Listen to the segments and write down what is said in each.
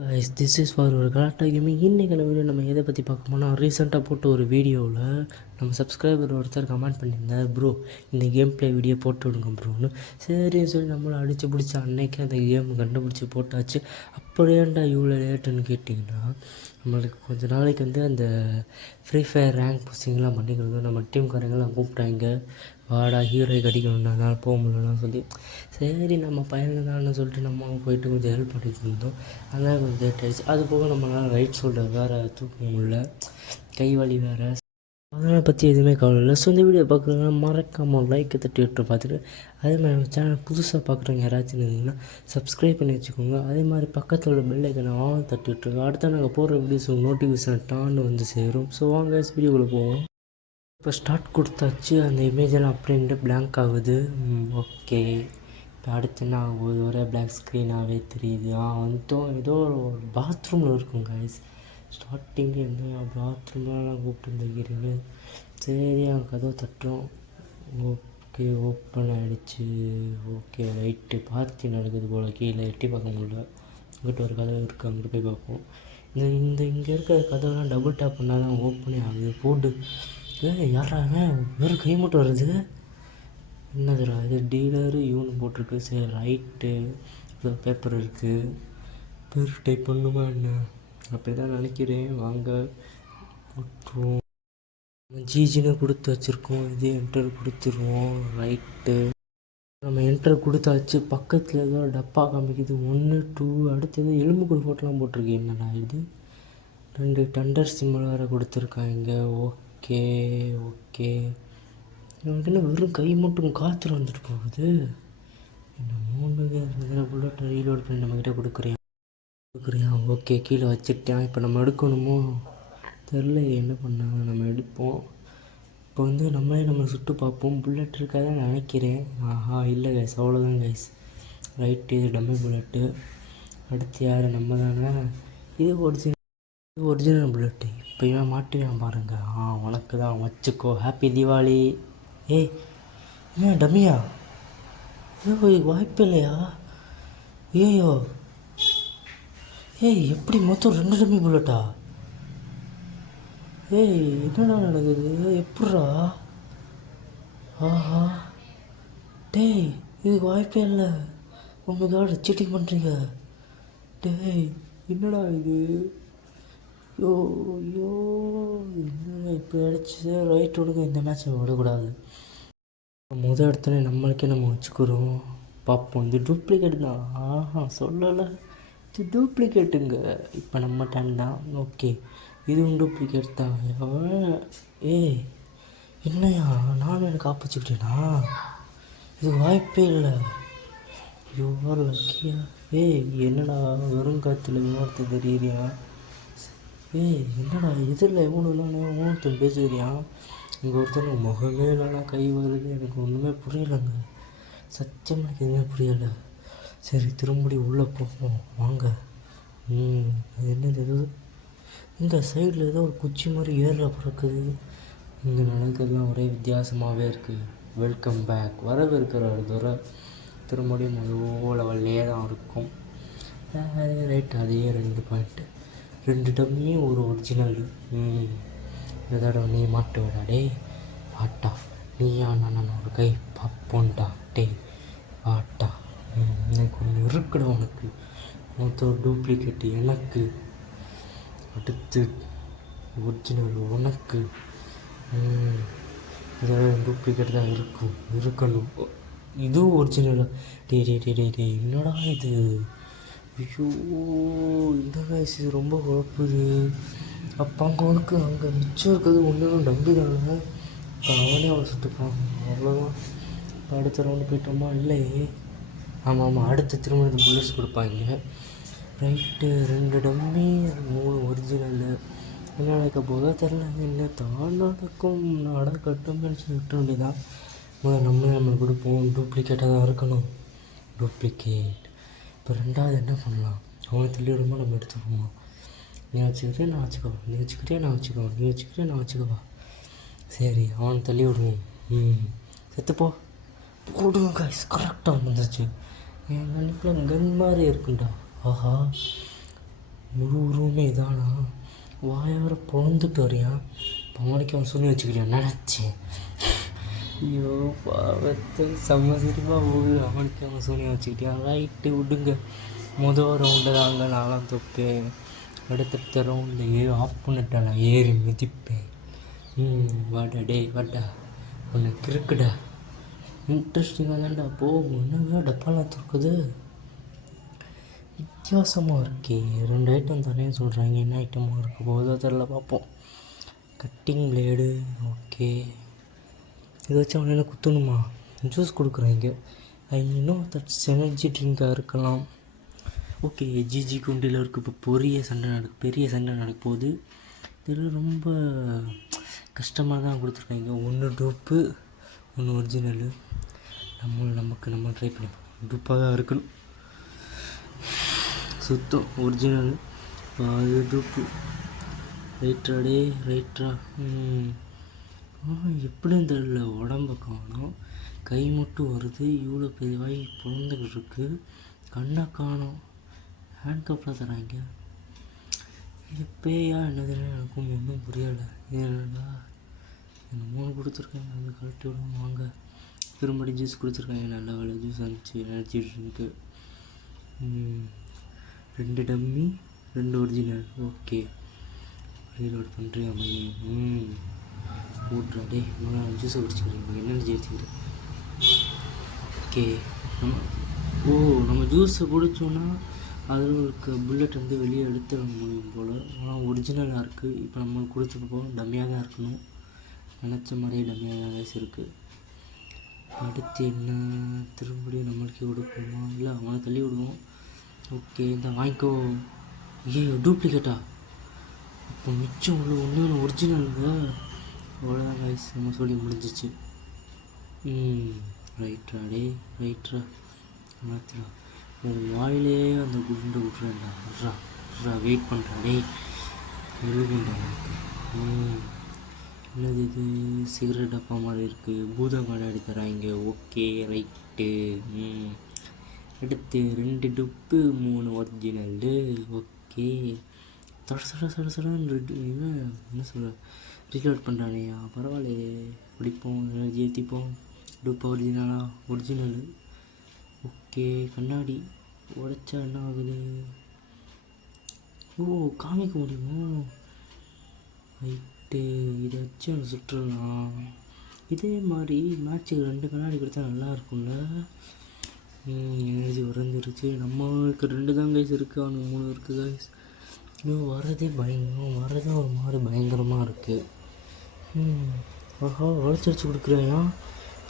Guys this is for ஒரு கலாட்டா gaming. இன்றைக்கான வீடியோ நம்ம எதை பற்றி பார்க்க போனால், ரீசெண்டாக போட்ட ஒரு வீடியோவில் நம்ம சப்ஸ்கிரைபர் ஒருத்தர் கமெண்ட் பண்ணியிருந்தார், ப்ரோ இந்த கேம் ப்ளே வீடியோ போட்டு விடுங்க ப்ரோன்னு. சரின்னு சொல்லி நம்மளை அடித்து பிடிச்ச அன்னைக்கு அந்த கேம் கண்டுபிடிச்சி போட்டாச்சு. அப்படியேண்டா இவ்வளோ லேட்டுன்னு கேட்டிங்கன்னா, நம்மளுக்கு கொஞ்ச நாளைக்கு அந்த ஃப்ரீ ஃபயர் ரேங்க் புஷிங்லாம் பண்ணிக்கிறது நம்ம டீம்காரங்கெல்லாம் கூப்பிட்டாங்க, வாடா ஹீரோயை கடிக்கணும்னா நான் போக முடியலன்னு சொல்லி. சரி நம்ம பையனுங்க தான்னு சொல்லிட்டு நம்ம போயிட்டு கொஞ்சம் ஹெல்ப் பண்ணிட்டு இருந்தோம். அதனால் கொஞ்சம் லேட் ஆகிடுச்சு. அது போக நம்மளால் ரைட் ஷோல்டர் வேறு தூக்க முடியல, கை வலி வேறு. அதனால் பற்றி எதுவுமே கவலை இல்லை. ஸோ இந்த வீடியோ பார்க்குறவங்க மறக்காமல் லைக்கை தட்டி விட்டு பார்த்துட்டு, அதே மாதிரி நம்ம சேனல் புதுசாக பார்க்குறவங்க யாராச்சும் இருந்தீங்கன்னா சப்ஸ்கிரைப் பண்ணி வச்சுக்கோங்க. அதே மாதிரி பக்கத்தில் உள்ள பெல் ஐக்கனை ஆன் தட்டி விட்டுருங்க. அடுத்த நாங்கள் போடுற வீடியோஸ் நோட்டிஃபிகேஷன் டான்னு வந்து சேரும். ஸோ வாங்க வீடியோக்குள்ளே போவோம். இப்போ ஸ்டார்ட் கொடுத்தாச்சு. அந்த இமேஜெல்லாம் அப்படின்ட்டு பிளாங்க் ஆகுது. ஓகே, இப்போ அடுத்து என்ன ஆகுது? ஒரே பிளாக் ஸ்க்ரீனாகவே தெரியுது. வந்துட்டோம். ஏதோ ஒரு பாத்ரூமில் இருக்கும் கைஸ். ஸ்டார்டிங் என்ன பாத்ரூம்லாம் கூப்பிட்டு வந்துருக்கிறீங்க. சரி அவங்க கதவை தட்டுறோம். ஓகே, ஓப்பன் ஆகிடுச்சு. ஓகே ரைட்டு, பார்ட்டி நடக்குது போல். கீழே எட்டி பார்க்க முடியல. அங்கிட்ட ஒரு கதவு இருக்குது, அங்கிட்டு போய் பார்ப்போம். இங்கே இருக்கிற கதவுலாம் டபுள் டேப் பண்ணால் தான் ஓப்பனே ஆகுது. போட்டு யாராங்க வெறும் கை மட்டும் வருது. என்னதுடா இது? டீலரு இவனு போட்டிருக்கு. சரி ரைட்டு, ஏதோ பேப்பர் இருக்குது. பேர் டைப் பண்ணுமா என்ன? அப்படி தான் நினைக்கிறேன். வாங்க விட்டுருவோம். ஜிஜின்னு கொடுத்து வச்சுருக்கோம். இது என்டர் கொடுத்துருவோம். ரைட்டு, நம்ம என்டர் கொடுத்தாச்சு. பக்கத்தில் ஏதோ டப்பா காமிக்குது. 1 2. அடுத்தது எலும்புக்கூடு ஃபோட்டோலாம் போட்டிருக்கு. என்னடா இது? 2 டண்டர் சிம்பிள் வேறு கொடுத்துருக்காங்க. ஓகே ஓகே, நமக்கு என்ன வெறும் கை மட்டும் காற்றுல வந்துட்டு போகுது. என்ன 3 புல்லட் ரீலோட் பண்ணி நம்மக்கிட்ட கொடுக்குறியா? ஓகே, கீழே வச்சுட்டேன். இப்போ நம்ம எடுக்கணுமோ தெரில, என்ன பண்ணாங்க. நம்ம எடுப்போம். இப்போ நம்மளை சுட்டு பார்ப்போம். புல்லட் இருக்காதான் நினைக்கிறேன். ஆஹா இல்லை கைஸ், அவ்வளோதான் கைஸ். ரைட்டு, இது டம்மி புல்லட்டு. அடுத்து யார்? நம்ம தானே. இது ஒரிஜினல் புல்லட்டு. இப்போ இவன் மாட்டுவேன் பாருங்க. உனக்கு தான், வச்சுக்கோ. ஹாப்பி தீபாவளி. ஏய் என்ன டம்மியா? வாய்ப்பு இல்லையா? ஏயோ ஏய், எப்படி மொத்தம் 2 டம்மி புல்லட்டா? ஏய் என்னடா நடக்குது? எப்பட்றா? ஆஹா டேய், இதுக்கு வாய்ப்பே இல்லை. உங்கள் சீட்டிங் பண்ணுறீங்க. டேய் என்னடா இது? ஐயோ என்ன இப்போ அடிச்சு? ரைட் விடுங்க, இந்த மேட்ச்சை விடக்கூடாது. முதல் இடத்துல நம்மளுக்கே நம்ம வச்சுக்கிறோம். பார்ப்போம். இது டூப்ளிகேட் தான். சொல்லலை, இது டூப்ளிகேட்டுங்க. இப்போ நம்ம டைம் தான். ஓகே, இதுவும் டூப்ளிகேட் தான். ஏய் என்னையா, நானும் எனக்கு ஆப்போசிட்டேனா? இதுக்கு வாய்ப்பே இல்லை. யுவர் லக்கியா? ஏய் என்னடா வெறும் காற்றுல இன்னொருத்தர் தெரியுறியா? ஏய் என்னடா இதில் ஒருத்தன் பேசுகிறியான்? இங்கே ஒருத்தர் முகமே இல்லைனா கை வருது. எனக்கு ஒன்றுமே புரியலைங்க. சத்தியமாக எனக்கு எதுவுமே புரியலை. சரி திரும்படி உள்ளே போவோம் வாங்க. அது என்னது? ஏதோ இந்த சைடில் ஏதோ ஒரு குச்சி மாதிரி ஏரில் பிறக்குது. இங்கே நடக்கிறதுலாம் ஒரே வித்தியாசமாகவே இருக்குது. வெல்கம் பேக், வரவேற்கிற ஒரு தூரம். திரும்படியும் முதல் லெவல்லே தான் இருக்கும். ரைட், அதையே 2 பாயிண்ட்டு. 2 டம்மியும் ஒரு ஒரிஜினலு. இதோட நீ மாட்டு விடாடே. வாட்டா நீயா நான் ஒரு கை பார்ப்போண்டா. டே வாட்டா, எனக்கு ஒன்று இருக்குடா. உனக்கு மொத்தம் டூப்ளிகேட்டு எனக்கு, அடுத்து ஒரிஜினல் உனக்கு. இதோட டூப்ளிகேட் தான் இருக்கணும். இதுவும் ஒரிஜினல். டே என்னடா இது? ஐயோ இந்த வயசு இது ரொம்ப குழப்புது. அப்போ அங்கே மிச்சம் இருக்கிறது ஒன்று டம்பி தானே. இப்போ அவனே அவளை சுட்டுப்பான். அவ்வளோதான். இப்போ அடுத்த ரவுண்டு போயிட்டோமா? இல்லையே. ஆமாம், அடுத்த திருமணத்துக்கு புல்லட்ஸ் கொடுப்பாங்க. Right, 2 dummy 3 original. என்ன நடக்க போதோ தெரில. என்ன தான் நடக்கும், நடக்கட்டும்னு சொல்லிட்டு வேண்டியதான். நம்ம கொடுப்போம். டூப்ளிகேட்டாக தான் இருக்கணும். டூப்ளிகேட். இப்போ 2வது என்ன பண்ணலாம்? அவனை தள்ளிவிடுமா நம்ம எடுத்துப்போமா? நீ வச்சுக்கிட்டே நான் வச்சுக்கோ, நீ வச்சுக்கிட்டே நான் வச்சுக்கோ, நீ வச்சுக்கிட்டே நான் வச்சுக்கோவா. சரி அவனை தள்ளி விடுவோம். செத்துப்போ. போடுங்க கைஸ், கரெக்டாக வந்துச்சு. என் நினைப்பில் கன் மாதிரி இருக்குண்டா. ஆஹா வாயார பொழுந்துட்டு வரையான். பவனுக்கு அவன் சொல்லி வச்சுக்கிறியான் நினச்சேன். ஐயோ பாவத்தை சம்மதிப்பா போகுது. அவனுக்கு அவன் சொல்லி வச்சுக்கிட்டியான். ரைட்டு விடுங்க. முதல் ரவுண்டு தாங்க நான்லாம் தொப்பேன். அடுத்த ரவுண்டில் ஆஃப் பண்ணிட்டேன். நான் ஏறி மிதிப்பேன். வாடா டே வாடா, உனக்கு இருக்குடா. இன்ட்ரெஸ்டிங்காக தான்டா போகும். என்னங்க டப்பாலாம் திறக்குது, வித்தியாசமாக இருக்கே. 2 ஐட்டம் தானே சொல்கிறாங்க. என்ன ஐட்டமாக இருக்க போதோ தெரில, பார்ப்போம். Cutting blade, okay. இதை வச்சு அவனை என்ன குத்தணுமா? ஜூஸ் கொடுக்குறாங்க. ஐ நோ தட்ஸ் எனர்ஜி ட்ரிங்காக இருக்கலாம். ஓகே, ஜிஜி குண்டில் இருக்குது. இப்போ பெரிய சண்டை நடக்க போகுது. இதில் ரொம்ப கஷ்டமாக தான் கொடுத்துருக்காங்க. 1 டூப்பு 1 ஒரிஜினலு. நம்ம ட்ரை பண்ணி டூப்பாக தான் இருக்கணும். சுத்தம் ஒரிஜினலு 4 டூப்பு. ரைட்ராடே ரைட்ரா. எப்படின்னு தெரியல, உடம்பு காணும், கை மட்டும் வருது. இவ்வளோ பெரிய வாய் பொழுந்துக்கிட்டு இருக்கு. கண்ணை காணும். ஹேண்ட் கப்பில் தராங்க. இது பேயா என்னதுன்னு எனக்கும் ஒன்றும் புரியலை. ஏன்னா இந்த 3 கொடுத்துருக்காங்க, அது கழட்டி விடும். வாங்க, திரும்படி ஜூஸ் கொடுத்துருக்காங்க. நல்ல வேலை ஜூஸ் அனுப்பிச்சு. Energy drink 2 dummy 2 original. Okay, reload பண்ணுறேன். ஊட்டுறா டே, நான் ஜூஸை குடிச்சிக்கிறேன். எனர்ஜி எடுத்துக்கிறேன். ஓகே, நம்ம ஜூஸை குடித்தோன்னா அதில் இருக்க புல்லட் வந்து வெளியே எடுத்துட முடியும் போல். ஆனால் ஒரிஜினலாக இருக்குது. இப்போ நம்ம கொடுத்துருப்போம், டம்மியாக தான் இருக்கணும். நினச்ச மாதிரியே டம்மியாக தான் வயசு இருக்குது. அடுத்து என்ன, திரும்படியும் நம்மளுக்கே கொடுப்போமா? இல்லை அவனை தள்ளி விடுவோம். ஓகே, இந்த வாங்கிக்கோ. ஐயோ டூப்ளிகேட்டா? இப்போ மிச்சம் உள்ள ஒன்று ஒரிஜினலுங்க. அவ்வளோதான் வயசு, நம்ம சொல்லி முடிஞ்சிச்சு. ரைட்ரா டே ரைட்ரா. மாத்திரா உன் வாயிலே அந்த குண்டு விட்றேன்டா. விட்றா வெயிட் பண்ணுறேன். டே எழுகுண்டா உனக்கு. என்னது இது? சிகரெட் டப்பா மாதிரி இருக்குது. பூதம் விளையாடி தராங்க. Okay right. அடுத்து 2 டுப்பு 3 ஒரிஜினல்லு. ஓகே, சடன்னு என்ன சொல்கிற, ரீலோட் பண்ணுறானேயா. பரவாயில்லையே, பிடிப்போம், எனர்ஜி ஏற்றிப்போம். டுப்பா ஒரிஜினலு. ஓகே, கண்ணாடி உடைச்சா என்ன ஆகுது? ஓ, காமிக்க முடியுமோ? ரைட்டு, இதை வச்சு அவனை சுட்டுடலாம். இதே மாதிரி மேட்ச்சுக்கு 2 கண்ணாடி கொடுத்தா நல்லா இருக்கும்ல. எனர்ஜி உறைஞ்சிருச்சு. நம்மளுக்கு 2 தான் கைஸ் இருக்குது, அவனுக்கு 3 இருக்குது கைஸ். இன்னும் வரதே ஒரு மாதிரி பயங்கரமாக இருக்குது. ஆஹா, உழைச்சி கொடுக்குறாயா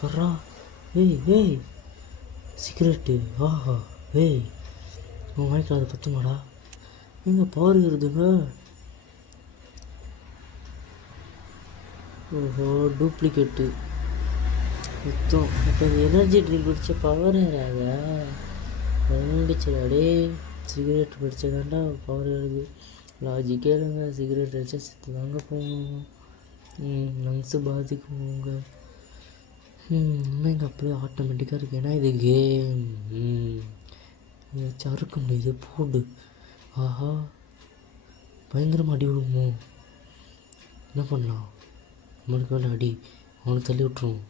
பர்றா. ஏய் சிகரெட்டு. ஆஹா, உன் வாய்க்கில் அதை பற்றுமாடா? எங்கே பவர் இருக்குதுங்க? ஓஹோ, டூப்ளிகேட்டு மொத்தம். இப்போ இந்த எனர்ஜி ட்ரிங்க் குடித்த பவர் ஏறாதா? வந்துச்சுடாடே. சிகரெட் பிடிச்சதாண்டா பவர் ஏறுது. லாஜிக்கே இல்லைங்க. சிகரெட் அடித்தா செத்து தாங்க போகணும். லங்ஸு பாதிக்குவோங்க. இன்னும் அப்படியே ஆட்டோமேட்டிக்காக இருக்குது. ஏன்னா இது கேம். ஏதாச்சும் அறுக்க முடியுது. போடு. ஆஹா, பயங்கரமாக அடி விடுமோ? என்ன பண்ணலாம்? நம்மளுக்கு வேலை அடி. அவனுக்கு தள்ளி விட்டுருவோம்.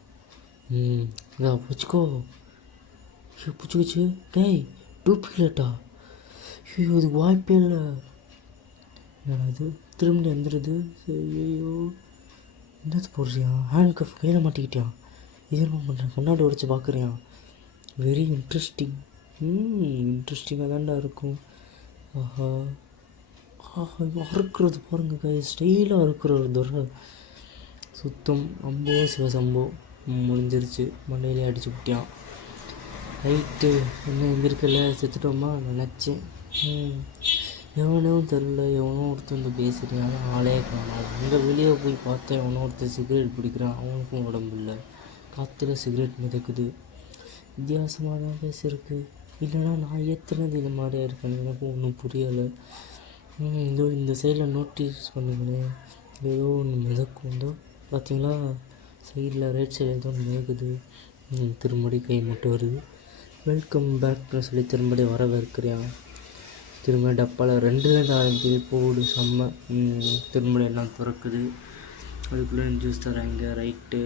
இதா பிடிச்சிக்கோ. பிடிச்சிக்கிச்சு. டேய் டூப்ளிகேட்டா? ஐயோ, இதுக்கு வாய்ப்பே இல்லை. என்னடா இது, திரும்பி வந்துடுது. ஐயோ, என்னது போடுறியா? ஹேண்ட் கஃப் கையில் மாட்டிக்கிட்டியான். இது என்ன பண்ணுறேன்? கண்ணாடி உடைச்சி பார்க்குறியான். வெரி இன்ட்ரெஸ்டிங்காக தான்டா இருக்கும். ஆஹா, அறுக்கிறது பாருங்க கை, ஸ்டைலாக அறுக்கிற ஒரு துறை. சுத்தம் அம்போ சிவசம்போ. முடிஞ்சிருச்சு. மண்டையிலே அடிச்சு விட்டியான். ரைட்டு, என்ன எந்திருக்கல, செத்துட்டோமா நினச்சேன். எவனும் தெரில. எவனோ ஒருத்தர் வந்து பேசுகிறான், ஆளே காணாது. அங்கே வெளியே போய் பார்த்தா எவனோ ஒருத்தர் சிகரெட் பிடிக்கிறான். அவனுக்கும் உடம்பு இல்லை. காற்றுல சிகரெட் மிதக்குது. வித்தியாசமாக தான் பேசியிருக்கு. இல்லைனா நான் ஏற்றுனது இது மாதிரியா இருக்கேன். எனக்கும் ஒன்றும் புரியலை. இதோ இந்த சைடில் நோட்டீஸ் பண்ணுங்களேன். ஏதோ ஒன்று மிதக்கும். இதோ பார்த்தீங்களா, சைடில் ரைட் சைடு ஏதோ ஒன்று மிதக்குது. திரும்படி கை மட்டும் வருது. வெல்கம் பேக்னு சொல்லி திரும்படி வரவேற்கிறியான். திரும்ப டப்பாவில் 2 ஆரம்பிக்குது. போடு செம்ம. திரும்ப எல்லாம் திறக்குது. அதுக்குள்ளே ஜூஸ் தராங்க. ரைட்டு.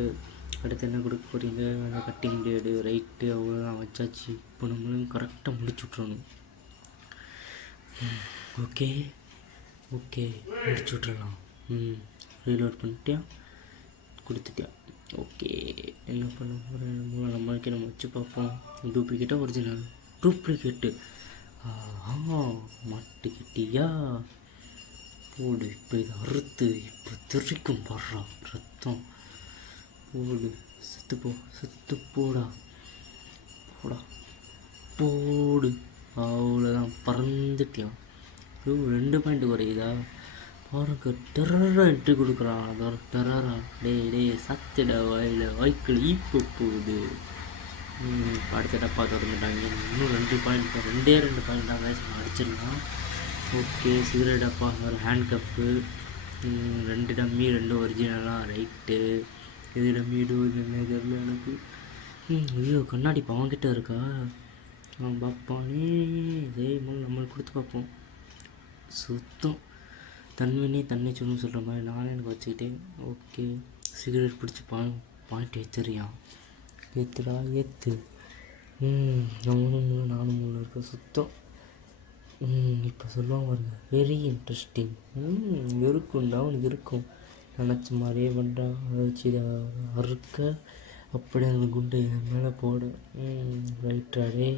அடுத்து என்ன கொடுக்க போகிறீங்க? அந்த கட்டிங் பிளேடு. ரைட்டு. அவ்வளோதான் வச்சாச்சு. இப்போ நம்மளும் கரெக்டாக முடிச்சு விட்றணும். ஓகே முடிச்சு விட்றலாம். ரீலோட் பண்ணிட்டியா? கொடுத்துட்டியா? ஓகே. என்ன பண்ண போகிறேன்? நம்மளுக்கே நம்ம வச்சு பார்ப்போம். டூப்ளிகேட்டாக ஒரிஜினல்? டூப்ளிகேட்டு. மாட்டுக்கிட்டியா? போடு. இப்போ இதை அறுத்து இப்போ திருக்கும் வர்றா ரத்தம். போடு. செத்து போடா. போடு. அவ்வளோதான், பறந்துட்டியான். 2 பாயிண்ட் குறையுதா பாருங்க. டெரரா என்ட்ரி கொடுக்குறான். அதோட டெரரா. டே சத்துடா. வாய்க்குள்ள ஈப்பு போகுது. அடுத்த டப்பா திறந்துட்டாங்க. இன்னும் 2 பாயிண்ட் தான். 2 பாயிண்ட் தான் வேஸ்ட் அடிச்சிடலாம். ஓகே. சிகரெட் டப்பா. ஒரு ஹேண்ட் கப்பு. 2 டம்மி 2 ஒரிஜினலாக. ரைட்டு. இது டம்மி என்ன தெரியல எனக்கு. ஐயோ கண்ணாடி பவன்கிட்ட இருக்கா? பார்ப்பானே. நம்மளுக்கு கொடுத்து பார்ப்போம். சுத்தம் தன்னை சொல்லணும்னு சொல்கிற மாதிரி நானே எனக்கு வச்சுக்கிட்டேன். ஓகே. சிகரெட் பிடிச்சி பாயிண்ட் ஏற்றுறியான். ஏற்றுடா ஏற்று. நம்மளும் 3 நானும் 3 இருக்க சுத்தம். இப்போ சொல்லுவாங்க பாருங்க, வெரி இன்ட்ரெஸ்டிங். இருக்கும்டா அவனுக்கு இருக்கும். நினச்ச மாதிரியே பண்ணுறான். அதை வச்சு இதை அறுக்க அப்படியே அந்த குண்டை என் மேலே போட. ரைட்டாடே.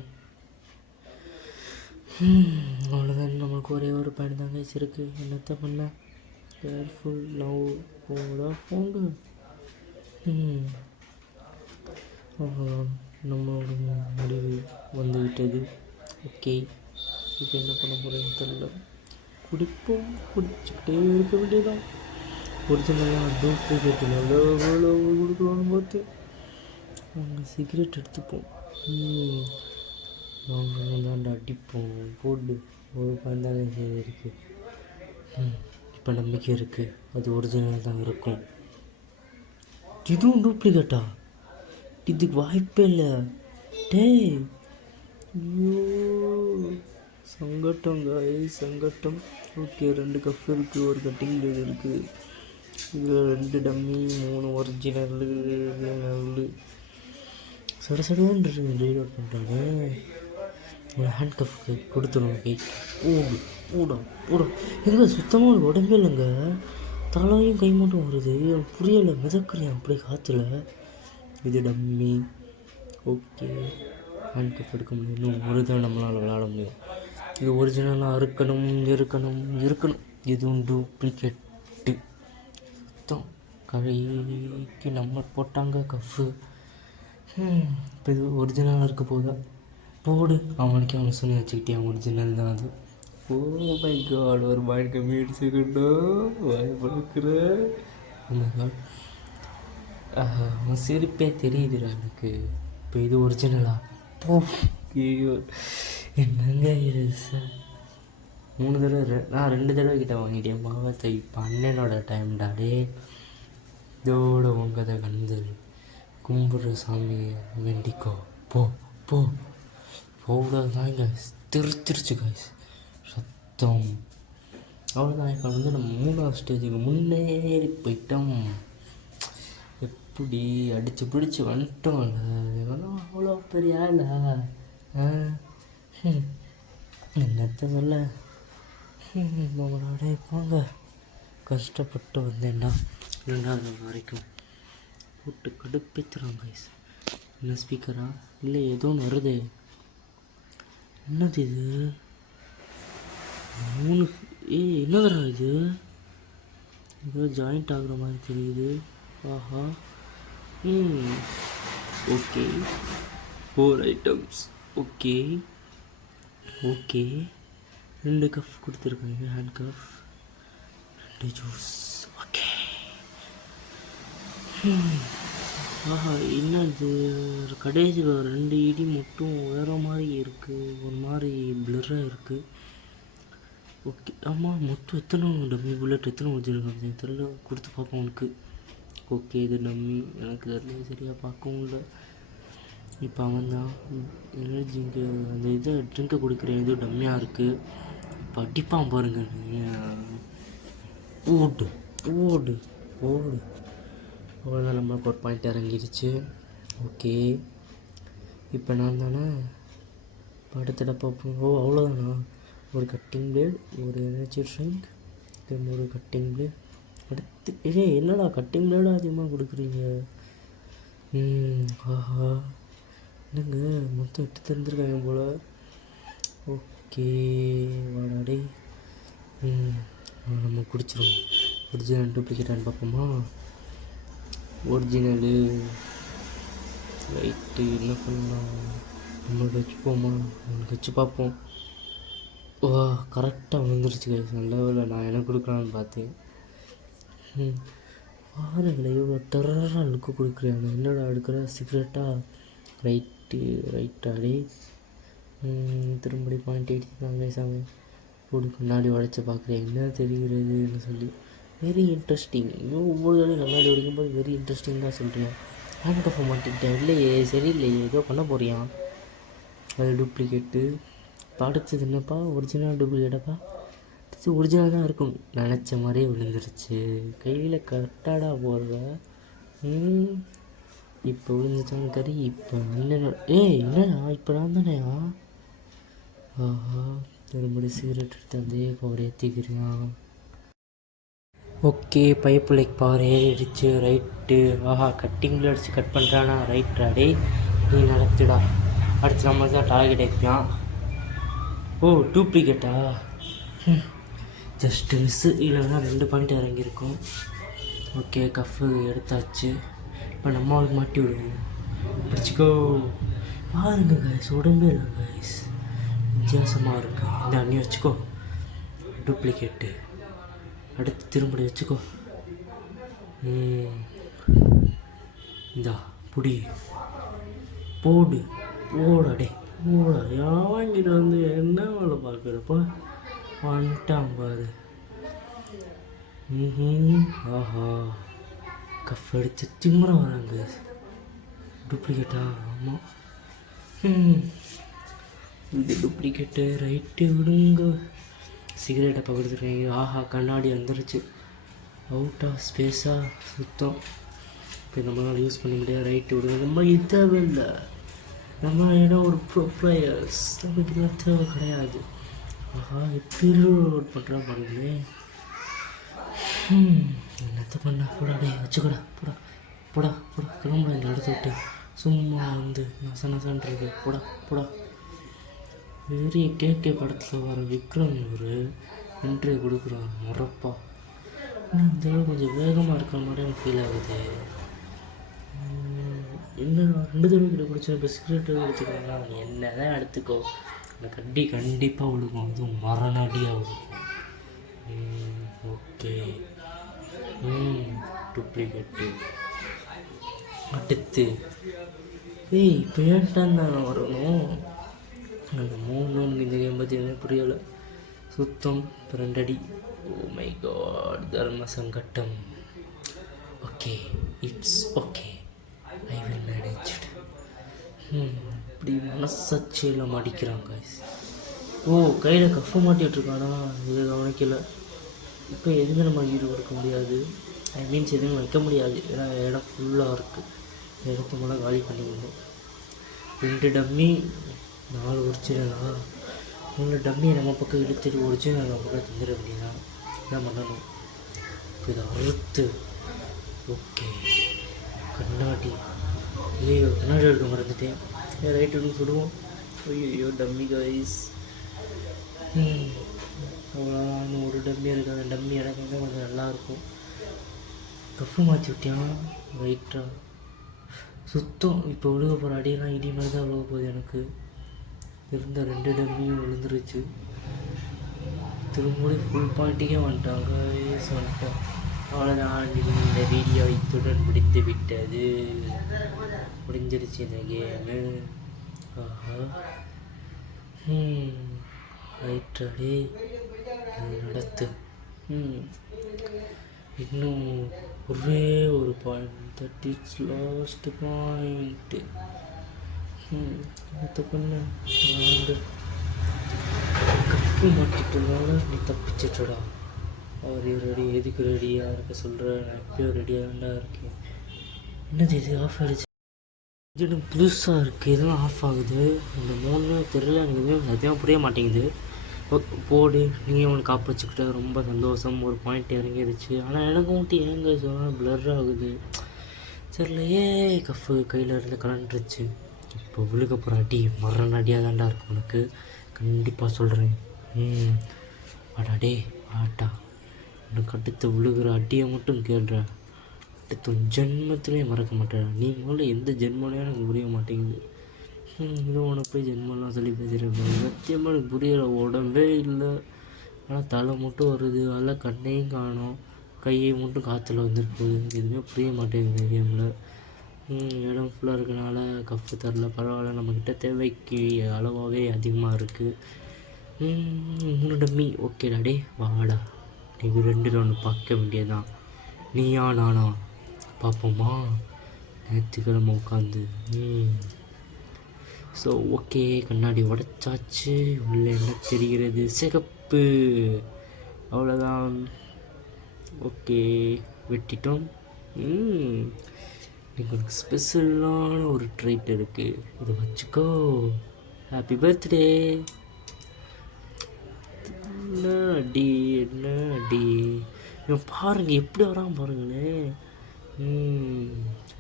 அவ்வளோதான். நம்மளுக்கு ஒரே ஒரு பாயிண்ட் தாங்க வச்சிருக்கு. என்னத்த பண்ண? Careful now. போங்க. நம்மளோட முடிவு வந்துவிட்டது. ஓகே. இப்போ என்ன பண்ண போகிறேன்னு தெரியல. குடிச்சிக்கிட்டே இருக்க வேண்டியதான். ஒரிஜினலாக டூப்ளிகேட்டில் எவ்வளோ கொடுக்குறோன்னு பார்த்து அவங்க சிகரெட் எடுத்துப்போம். தாண்டா அடிப்போம். போட்டு ஒரு பந்தாலே இருக்குது. இப்போ நம்பிக்கை இருக்குது அது ஒரிஜினல் தான் இருக்கும். இதுவும் டூப்ளிகேட்டா? இதுக்கு வாய்ப்பே இல்லை. டேய் ஐயோ சங்கட்டம். ஓகே. 2 கப் இருக்குது. ஒரு கட்டிங் பிளேடு இருக்குது. இதில் 2 டம்மி 3 ஒரிஜினல். சடசடன்னு ரீலோட் பண்ணுறாங்க. ஒரு ஹேண்ட் கஃப்க்கு கொடுத்துருவோம். கை போட எங்கே சுத்தமாக உடம்பே இல்லைங்க. தலையும் கை மட்டும் வருது. புரியலை. மிதக்குறியான் அப்படியே காற்றுல. இது டம்மி. ஓகே. ஹேண்ட் கப் எடுக்க முடியும். இன்னும் ஒரு தான் நம்மளால் விளாட முடியும். இது ஒரிஜினலாக இருக்கணும். இதுவும் டூப்ளிகேட்டு. சுத்தம் கழிக்கு நம்ம போட்டாங்க கஃப்பு. இப்போ இது ஒரிஜினலாக இருக்க போடு. அவனுக்கு சொல்லி வச்சுக்கிட்டேன். ஒரிஜினல் தான் அது. Oh my God. ஒரு பாயிண்ட் கம்மி அடிச்சுக்கிட்டோ வாய் பழக்கிற. அவன் சிரிப்பே தெரியுதுடா எனக்கு. இப்போ இது ஒரிஜினலா? ஐயோ என்னங்க இது சார். 3 தடவை நான் 2 தடவை கிட்ட வாங்கிட்டேன் மாவத்தை. இப்போ அண்ணனோட டைம்டாடே. இதோட உங்கதை கண்டு கும்பிட்ற சாமியை வேண்டிக்கோ. போடாதான் கைஸ். திருச்சிருச்சு கைஸ் சத்தம். அவ்வளோதான். இப்போ நம்ம 3ஆவது ஸ்டேஜுக்கு முன்னேறி போயிட்டோம். எப்படி அடித்து பிடிச்சி வந்துட்டோம்ல. இவனும் அவ்வளோ பெரிய ஆளா? என்னத்த சொல்ல. நம்மளோட போங்க. கஷ்டப்பட்டு வந்தேன்டா 2வது வரைக்கும். போட்டு கடுப்பேற்றுறான் கைஸ். என்ன ஸ்பீக்கரா? இல்லை ஏதோ ஒன்று வருது. என்னது இது? 3 என்னதுடா இது? ஏதோ ஜாயிண்ட் ஆகுற மாதிரி தெரியுது. ஆஹா. ஓகே. 4 ஐட்டம்ஸ். ஓகே. 2 கப் கொடுத்துருக்காங்க. Hand cup. 2 ஜூஸ். ஓகே. ஆஹா. என்ன இது? கடைசியில் 2 இடி மட்டும் வேறு மாதிரி இருக்குது. ஒரு மாதிரி பிளராக இருக்குது. ஓகே. ஆமாம். மொத்தம் எத்தனை டம்மி புல்லட் எத்தனை ஒரிஜினல் தெரியல. கொடுத்து பார்ப்போம் உனக்கு. ஓகே. இது டம்மி. எனக்கு தெரியல சரியாக பார்க்கவும் இல்லை. இப்போ அவன் தான் எனர்ஜிங்க அந்த இதை ட்ரிங்கை குடிக்கிறேன். இது டம்மியாக இருக்குது. படிப்பான் பாருங்க. போடு போடு போடு. அவ்வளோதான், நம்மளுக்கு ஒரு பாயிண்ட் இறங்கிடுச்சு. ஓகே, இப்போ நான் தானே படத்தில் பார்ப்போம். ஓ அவ்வளோதானா? ஒரு கட்டிங் பிளேட், ஒரு எனர்ஜி ட்ரிங்க், ஒரு கட்டிங் பிளேட். அடுத்து என்னடா கட்டிங் பிளேடாக அதிகமாக கொடுக்குறீங்க? ஆஹா, என்னங்க மொத்தம் 8 தெரிஞ்சிருக்காங்க போல். ஓகே வாடாடே. நம்ம குடிச்சிடும். ஒரிஜினல் டூப்ளிகேட்டான்னு பார்ப்போமா? Original right. என்ன பண்ணலாம்? நம்மளுக்கு வச்சுப்போமா? நம்மளுக்கு வச்சு பார்ப்போம். வா, கரெக்டாக வந்துருச்சு. நல்ல வேலை நான் எனக்கு கொடுக்கலான்னு பார்த்தேன். பாருங்களேன், இவ்வளோ டெரராக லுக்கு கொடுக்குறேன். என்னடா எடுக்கிற சிகரெட்டா? ரைட்டாடே. திரும்படி பாயிண்ட் அடிச்சுதாங்க சாமி. போடு, கண்ணாடி உடைச்சி பார்க்குறேன் என்ன தெரிகிறதுன்னு சொல்லி. Very interesting. இன்னும் ஒவ்வொரு தடவையும் கண்ணாடி உடைக்கும்போது வெரி இன்ட்ரெஸ்டிங் தான் சொல்கிறேன். ஹேண்ட் கஃப மாட்டிக்கிட்டேன். இல்லையே, சரியில்லையே, ஏதோ பண்ண போறியான். அது டூப்ளிகேட்டு. இப்போ அடுத்தது என்னப்பா? ஒரிஜினல் டூப்ளிகேட்டாப்பா? அடுத்து ஒரிஜினல் தான் இருக்கும். நினச்ச மாதிரியே விழுந்துருச்சு. கையில் கரெக்டாக போடுற. இப்போ விழுந்துச்சாங்க கறி. இப்போ என்னென்ன என்னடா இப்போ நான் தானேயா? ஆஹா, திரும்படி சிகரெட் எடுத்து அந்த கவர் ஏற்றிக்கிறியான். ஓகே, பைப்பு லைக் பவர் ஏறிடுச்சு. ரைட்டு. ஆஹா, கட்டிங்கில் அடித்து கட் பண்ணுறானா? ரைட்டாடே, நீ நடத்துடா. அடுத்து நம்ம தான் டார்கெட் வைப்பான். ஓ டூப்ளிகேட்டா? Just miss. இல்லைன்னா 2 பாயிண்ட் இறங்கியிருக்கும். ஓகே, கஃப்பு எடுத்தாச்சு. இப்போ நம்ம அவளுக்கு மாட்டி விடுவோம். பிடிச்சிக்கோ. பாருங்க கைஸ், உடம்பே இல்லை கைஸ், வித்தியாசமாக இருக்குது. இந்த அண்ணி வச்சுக்கோ, டூப்ளிகேட்டு. அடுத்து திரும்படி வச்சுக்கோ. இந்தா புடி, போடு போடாடே போடா. வாங்கிட்டு வந்து என்ன வேலை பார்க்குறப்ப வந்துட்டான் பாரு. ஆஹா, கஃப் அடித்து திமுறை வராங்க. டூப்ளிகேட்டா? ஆமாம், இது டூப்ளிகேட்டு. ரைட்டு விடுங்க. சிகரெட்டை பக்கத்துருக்கீங்க. ஆஹா, கண்ணாடி வந்துருச்சு. அவுட் ஆஃப் ஸ்பேஸாக சுத்தம். இப்போ நம்மளால் யூஸ் பண்ண முடியாது. ரைட்டு விடுங்க. நம்ம இது தேவையில்லை. நம்ம இடம் ஒரு ப்ரோ பிளேயர்ஸ், நமக்கு இதெல்லாம் தேவை கிடையாது. ஆஹா, எப்படி லோட் பண்ணுறா பாருங்களே. என்னத்த பண்ண? போடாடே, வச்சுக்கூடா. போடா போடா போடா. கிளம்புடா இந்த இடத்த விட்டு. சும்மா வந்து நசன்றது. போடா போடா. பெரிய கேகே படத்தில் வர விக்ரம் ஒரு என்ட்ரி கொடுக்குறான் முறப்பா. இந்த கொஞ்சம் வேகமாக இருக்கிற மாதிரி எனக்கு ஃபீல் ஆகுது. என்ன 2 தடவை கிட்ட குடிச்சா இப்போ சிகரெட்டு எடுத்துக்கோங்களா? என்ன தான் எடுத்துக்கோ, அந்த கட்டி கண்டிப்பாக விழுக்கும். அதுவும் மரணடியாக விழுக்கும். Okay, duplicate. அடுத்து இப்போ ஏன்ட்டான் தானே வரணும். அந்த 3 இந்த கேம் பற்றி எனக்கு புரியலை சுத்தம். 2 அடி. ஓ மை காட், தர்ம சங்கட்டம். Okay, it's okay, I will manage it. இப்படி மனசாட்சியில் மாட்டிக்கிறாங்க. ஓ, கையில் கஃபை மாட்டிகிட்ருக்கானா? இதை கவனிக்கலை. இப்போ எதுவுமே நம்ம ஈடு கொடுக்க முடியாது. ஐ மீன்ஸ் எதுவும் வைக்க முடியாது. ஏன்னா இடம் ஃபுல்லாக இருக்குது. இடத்த மூலம் காலி பண்ணிக்கணும். 2 டம்மி, 4 ஒரிஜினலா? 3 டம்மியை நம்ம பக்கம் இழுத்துட்டு ஒரிஜினல் நம்ம பக்கம் தந்துட வேண்டியதான். இதான் பண்ணணும். இப்போ இதை அறுத்து. ஓகே, கண்ணாடி. ஐயோ, கண்ணாடி எடுக்க மறந்துட்டேன். ரைட் எடுக்க சுடுவோம். ஐயோ டம்மி கைஸ். அவ்வளோதான், ஒரு டம்மி இருக்குது. அந்த டம்மி எனக்கு வந்து கொஞ்சம் நல்லாயிருக்கும். கஃப்பு மாற்றி விட்டியான். ரைட்டா சுத்தம். இப்போ விழுக போகிற அடியெல்லாம் இடி மாதிரி தான் விழுக போகுது. எனக்கு இருந்த 2 டம்மியும் விழுந்துருச்சு. திரும்ப ஃபுல் பாயிண்டிங்கே வந்துட்டாங்க. வந்துட்டோம். அவ்வளோதான், இந்த வீடியோ இத்துடன் முடித்து விட்டது. முடிஞ்சிருச்சு இந்த கேமு. ஆஹா, ரைட்டாடே, நடத்து. இன்னும் ஒரே ஒரு point. That it's last point. என்னத்த பண்ண கஃபு மாட்டிட்டனால நீ தப்பிச்சிட்டடா. அவர் ரெடி, எதுக்கு ரெடியாக இருக்க சொல்கிற? நான் எப்பயோ ரெடியாக தான்டா இருக்கேன். என்னது இது ஆஃப் ஆகிடுச்சு? இது புதுசாக இருக்குது, இதெல்லாம் ஆஃப் ஆகுது. இந்த மூணுமே தெரியல, எனக்கு எதுவும் சத்தியமாக புரிய மாட்டேங்குது. போடு, நீங்கள் அவனுக்கு காப்பு வச்சுக்கிட்ட ரொம்ப சந்தோஷம். ஒரு பாயிண்ட் இறங்கிடுச்சு. ஆனால் எனக்கு மட்டும் ஏங்க சொன்னால் ப்ளர் ஆகுது சரிலையே. கஃபு கையில் இருந்து கலண்டுருச்சு. இப்போ விழுக போகிற அடி மரண அடியாக தாண்டா இருக்கும் உனக்கு, கண்டிப்பாக சொல்கிறேன். ஆடாடே ஆட்டா, உனக்கு அடுத்து விழுகிற அடியை மட்டும் கேள்ற. அடுத்த ஜென்மத்திலே மறக்க மாட்டேன். நீ முதல்ல எந்த ஜென்மனையும் எனக்கு புரிய மாட்டேங்குது. இது உனக்கு போய் ஜென்மலாம் சொல்லி பேசியிருப்பேன். சத்தியமாக எனக்கு புரியல, உடம்பே இல்லை. ஆனால் தலை மட்டும் வருது, அதில் கண்ணையும் காணும், கையை மட்டும் காற்றுல வந்துட்டு போகுது. எதுவுமே புரிய மாட்டேங்குது கேமில். இடம் ஃபுல்லாக இருக்கனால கஃப்பு தரல, பரவாயில்ல. நம்மக்கிட்ட தேவைக்கு அளவாகவே அதிகமாக இருக்குது. 3 டம்மி ஓகேடா. டே வாடா, நீங்கள் 2 ஒன்று பார்க்க வேண்டியதான். நீயா நானா பார்ப்போமா ஞாயிற்றுக்கிழமை உட்காந்து. ஸோ ஓகே, கண்ணாடி உடைச்சாச்சு. உள்ளே என்ன தெரிகிறது? சிகப்பு. அவ்வளோதான். ஓகே, வெட்டிட்டோம். உங்களுக்கு ஸ்பெஷலான ஒரு ட்ரீட் இருக்குது, இதை வச்சுக்கோ. Happy birthday. என்ன அடி, என்ன அடி. இவன் பாருங்கள் எப்படி வரான் பாருங்களேன்.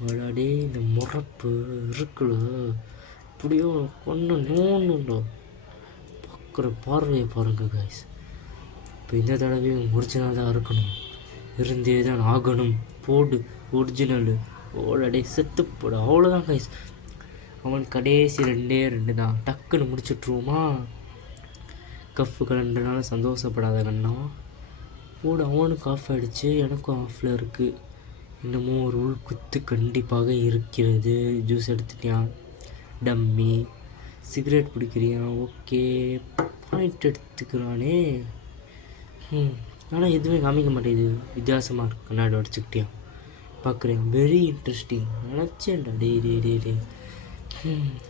விளாடே, இந்த முறப்பு இருக்குல்ல, இப்படியோ கொண்டு நோண்டுண்டோ. பார்க்குற பார்வையை பாருங்கள் கைஸ். இப்போ இந்த தடவையும் ஒரிஜினல் தான் இருக்கணும், இருந்தே தான் ஆகணும். போடு ஒரிஜினலு. ஓடடே செத்து போடு. அவ்வளோதான் கைஸ். அவன் கடைசி 2 தான், டக்குன்னு முடிச்சுட்ருவோமா? கஃப்பு கலண்டனால சந்தோஷப்படாத கண்ணா. போடு. அவனுக்கு ஆஃப் ஆகிடுச்சு, எனக்கும் ஆஃபில் இருக்குது. இன்னமும் ஒரு உள் குத்து கண்டிப்பாக இருக்கிறது. ஜூஸ் எடுத்துட்டியான் டம்மி. சிகரெட் பிடிக்கிறியா? ஓகே, பாயிண்ட் எடுத்துக்கிறானே. ஆனால் எதுவுமே காமிக்க மாட்டேங்குது, வித்தியாசமாக இருக்கு. கண்ணாடி உடச்சிக்கிட்டியா பார்க்குறேன். Very interesting. நினச்சேன்டா. டே.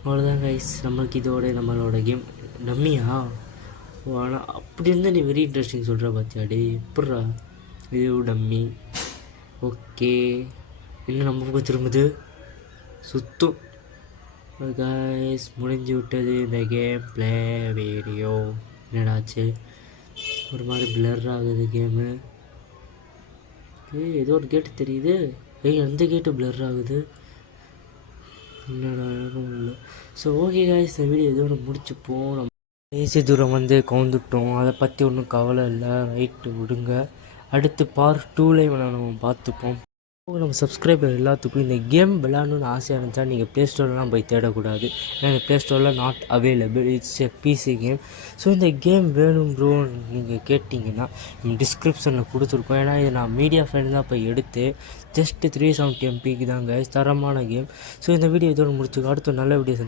அவ்வளோதான் கைஸ், நம்மளுக்கு இதோட நம்மளோட கேம் டம்மியா. ஆனால் அப்படி இருந்தால் நீ வெரி இன்ட்ரெஸ்டிங் சொல்கிற பார்த்தியா? டே எப்பட்றா இது டம்மி. ஓகே, இன்னும் நம்ம பக்கம் திரும்புது சுத்தம். கைஸ், முடிஞ்சு விட்டது இந்த கேம் ப்ளே வீடியோ. என்னடாச்சு, ஒரு மாதிரி பிளர் ஆகுது கேமு. ஏதோ ஒரு கேட்டு தெரியுது. அந்த கேட்டு பிளர் ஆகுது. என்னடா இல்லை. ஸோ ஓகே கைஸ், இந்த வீடியோ இதோட முடிச்சுப்போம். நம்ம பேசி தூரம் வந்து கவுந்துட்டோம், அதை பற்றி ஒன்றும் கவலை இல்லை. ரைட்டு விடுங்க. அடுத்து பார்ட் 2ல் நம்ம பார்த்துப்போம். நம்ம சப்ஸ்கிரைபர் எல்லாத்துக்கும் இந்த கேம் விளையாடணுன்னு ஆசையாக இருந்துச்சா நீங்கள் ப்ளே ஸ்டோர்லாம் போய் தேடக்கூடாது. ஏன்னா இந்த ப்ளே ஸ்டோரில் not available. It's a PC game. So இந்த கேம் வேணும் ப்ரோ நீங்கள் கேட்டிங்கன்னா நம்ம டிஸ்கிரிப்ஷனில் கொடுத்துருக்கோம். ஏன்னா இது நான் மீடியா ஃபைன் தான் போய் எடுத்து ஜஸ்ட்டு 370 MBக்கு தாங்க தரமான கேம். ஸோ இந்த வீடியோ இதோட முடிச்சுக்கோ. அடுத்த நல்ல வீடியோ